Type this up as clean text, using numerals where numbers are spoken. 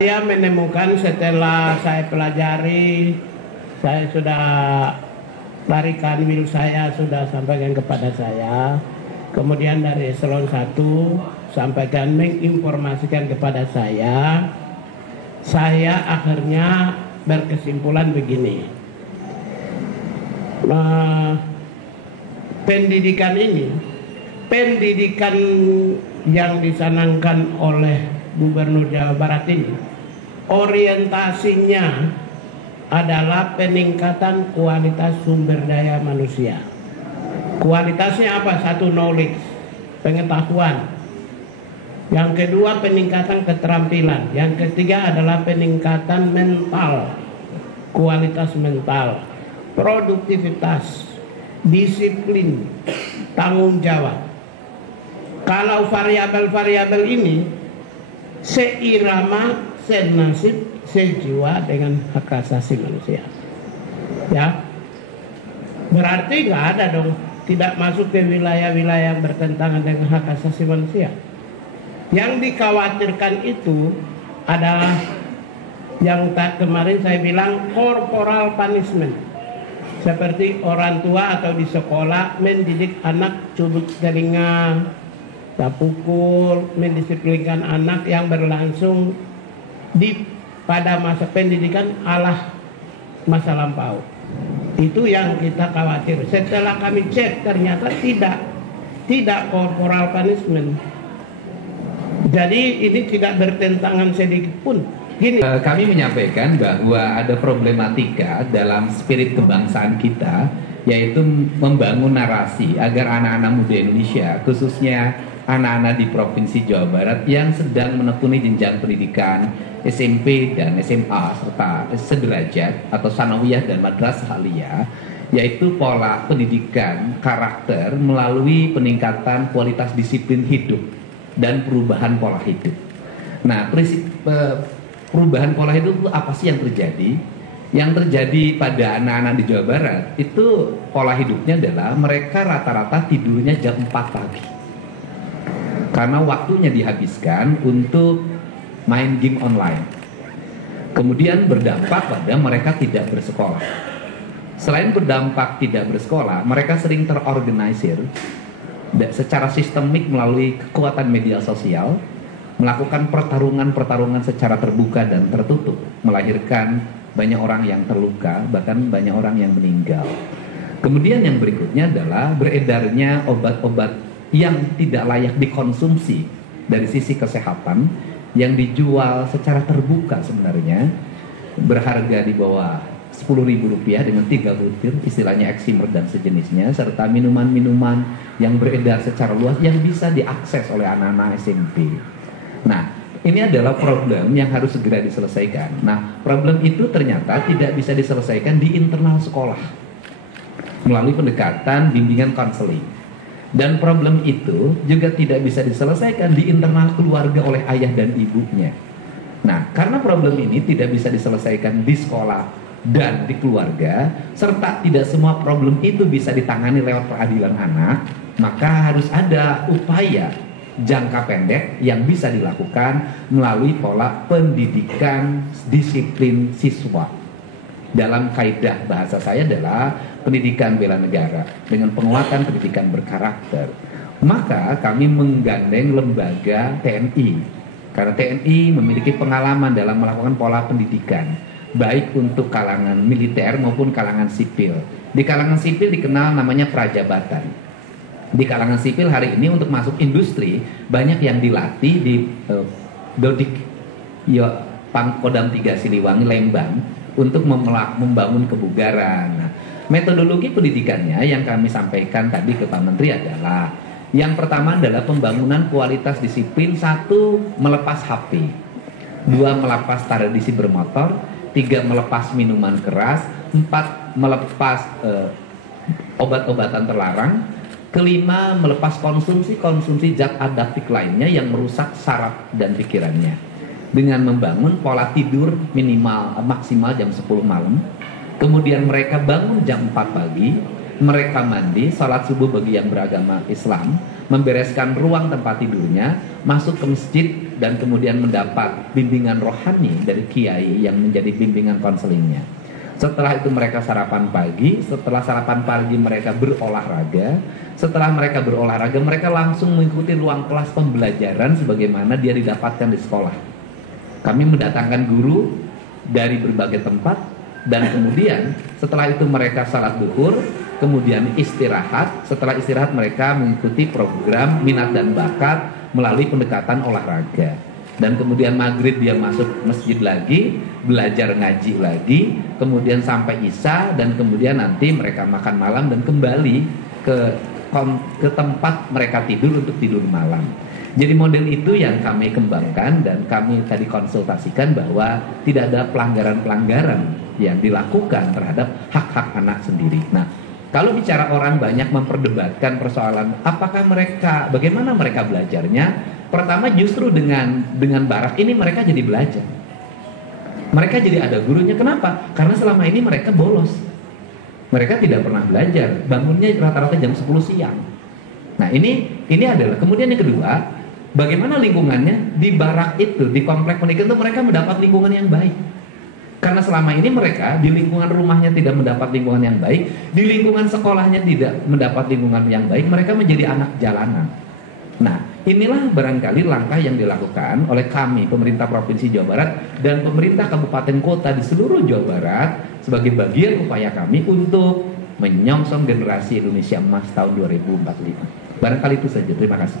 Saya menemukan setelah saya pelajari, saya sudah tarikan will saya sudah sampaikan kepada saya. Kemudian dari eselon 1 sampaikan menginformasikan kepada saya akhirnya berkesimpulan begini. Pendidikan ini, pendidikan yang dicanangkan oleh Gubernur Jawa Barat ini, orientasinya adalah peningkatan kualitas sumber daya manusia. Kualitasnya apa? Satu, knowledge, pengetahuan. Yang kedua, peningkatan keterampilan. Yang ketiga adalah peningkatan mental, kualitas mental, produktivitas, disiplin, tanggung jawab. Kalau variabel-variabel ini seirama, senasib, sejiwa dengan hak asasi manusia, ya, berarti nggak ada dong, tidak masuk ke wilayah-wilayah yang bertentangan dengan hak asasi manusia. Yang dikhawatirkan itu adalah yang kemarin saya bilang corporal punishment, seperti orang tua atau di sekolah mendidik anak cubit telinga, pukul, mendisiplinkan anak yang berlangsung pada masa pendidikan ala masa lampau. Itu yang kita khawatir. Setelah kami cek ternyata tidak corporal punishment. Jadi ini tidak bertentangan sedikit pun. Gini. Kami menyampaikan bahwa ada problematika dalam spirit kebangsaan kita, yaitu membangun narasi agar anak-anak muda Indonesia, khususnya anak-anak di Provinsi Jawa Barat yang sedang menekuni jenjang pendidikan SMP dan SMA serta sederajat atau sanawiyah dan madrasah aliyah, yaitu pola pendidikan karakter melalui peningkatan kualitas disiplin hidup dan perubahan pola hidup. Nah, perubahan pola hidup itu apa sih yang terjadi? Yang terjadi pada anak-anak di Jawa Barat itu pola hidupnya adalah mereka rata-rata tidurnya jam 4 pagi. Karena waktunya dihabiskan untuk main game online. Kemudian berdampak pada mereka tidak bersekolah. Selain berdampak tidak bersekolah, mereka sering terorganisir secara sistemik melalui kekuatan media sosial, melakukan pertarungan-pertarungan secara terbuka dan tertutup, melahirkan banyak orang yang terluka, bahkan banyak orang yang meninggal. Kemudian yang berikutnya adalah beredarnya obat-obat yang tidak layak dikonsumsi dari sisi kesehatan, yang dijual secara terbuka sebenarnya, berharga di bawah Rp10.000 dengan 3 butir, istilahnya eksimer dan sejenisnya, serta minuman-minuman yang beredar secara luas yang bisa diakses oleh anak-anak SMP. Nah, ini adalah problem yang harus segera diselesaikan. Nah, problem itu ternyata tidak bisa diselesaikan di internal sekolah melalui pendekatan bimbingan konseling. Dan problem itu juga tidak bisa diselesaikan di internal keluarga oleh ayah dan ibunya. Nah, karena problem ini tidak bisa diselesaikan di sekolah dan di keluarga, serta tidak semua problem itu bisa ditangani lewat peradilan anak, maka harus ada upaya jangka pendek yang bisa dilakukan melalui pola pendidikan disiplin siswa. Dalam kaidah bahasa saya adalah pendidikan bela negara dengan penguatan pendidikan berkarakter. Maka kami menggandeng lembaga TNI, karena TNI memiliki pengalaman dalam melakukan pola pendidikan baik untuk kalangan militer maupun kalangan sipil. Di kalangan sipil dikenal namanya prajabatan. Di kalangan sipil hari ini untuk masuk industri banyak yang dilatih di Dodik Pangkodam 3 Siliwangi, Lembang, untuk membangun kebugaran. Nah, metodologi pendidikannya yang kami sampaikan tadi ke Pak Menteri adalah, yang pertama adalah pembangunan kualitas disiplin. 1, melepas HP. 2, melepas tradisi bermotor. 3, melepas minuman keras. 4, melepas obat-obatan terlarang. 5, melepas konsumsi zat adaptif lainnya yang merusak saraf dan pikirannya, dengan membangun pola tidur maksimal jam 10 malam. Kemudian mereka bangun jam 4 pagi, mereka mandi, sholat subuh bagi yang beragama Islam, membereskan ruang tempat tidurnya, masuk ke masjid, dan kemudian mendapat bimbingan rohani dari kiai yang menjadi bimbingan konselingnya. Setelah itu mereka sarapan pagi, setelah sarapan pagi mereka berolahraga, setelah mereka berolahraga mereka langsung mengikuti ruang kelas pembelajaran sebagaimana dia didapatkan di sekolah. Kami mendatangkan guru dari berbagai tempat, dan kemudian setelah itu mereka salat duhur, kemudian istirahat. Setelah istirahat mereka mengikuti program minat dan bakat melalui pendekatan olahraga. Dan kemudian maghrib dia masuk masjid lagi, belajar ngaji lagi, kemudian sampai isya, dan kemudian nanti mereka makan malam dan kembali ke tempat mereka tidur untuk tidur malam. Jadi model itu yang kami kembangkan, dan kami tadi konsultasikan bahwa tidak ada pelanggaran-pelanggaran yang dilakukan terhadap hak-hak anak sendiri. Nah, kalau bicara orang banyak memperdebatkan persoalan apakah mereka, bagaimana mereka belajarnya, pertama justru dengan barak ini mereka jadi belajar. Mereka jadi ada gurunya. Kenapa? Karena selama ini mereka bolos. Mereka tidak pernah belajar. Bangunnya rata-rata jam 10 siang. Nah ini adalah. Kemudian yang kedua, bagaimana lingkungannya di barak itu, di komplek pendidikan itu mereka mendapat lingkungan yang baik. Karena selama ini mereka di lingkungan rumahnya tidak mendapat lingkungan yang baik, di lingkungan sekolahnya tidak mendapat lingkungan yang baik, mereka menjadi anak jalanan. Nah, inilah barangkali langkah yang dilakukan oleh kami, pemerintah Provinsi Jawa Barat dan pemerintah kabupaten kota di seluruh Jawa Barat sebagai bagian upaya kami untuk menyongsong generasi Indonesia Emas tahun 2045. Barangkali itu saja. Terima kasih.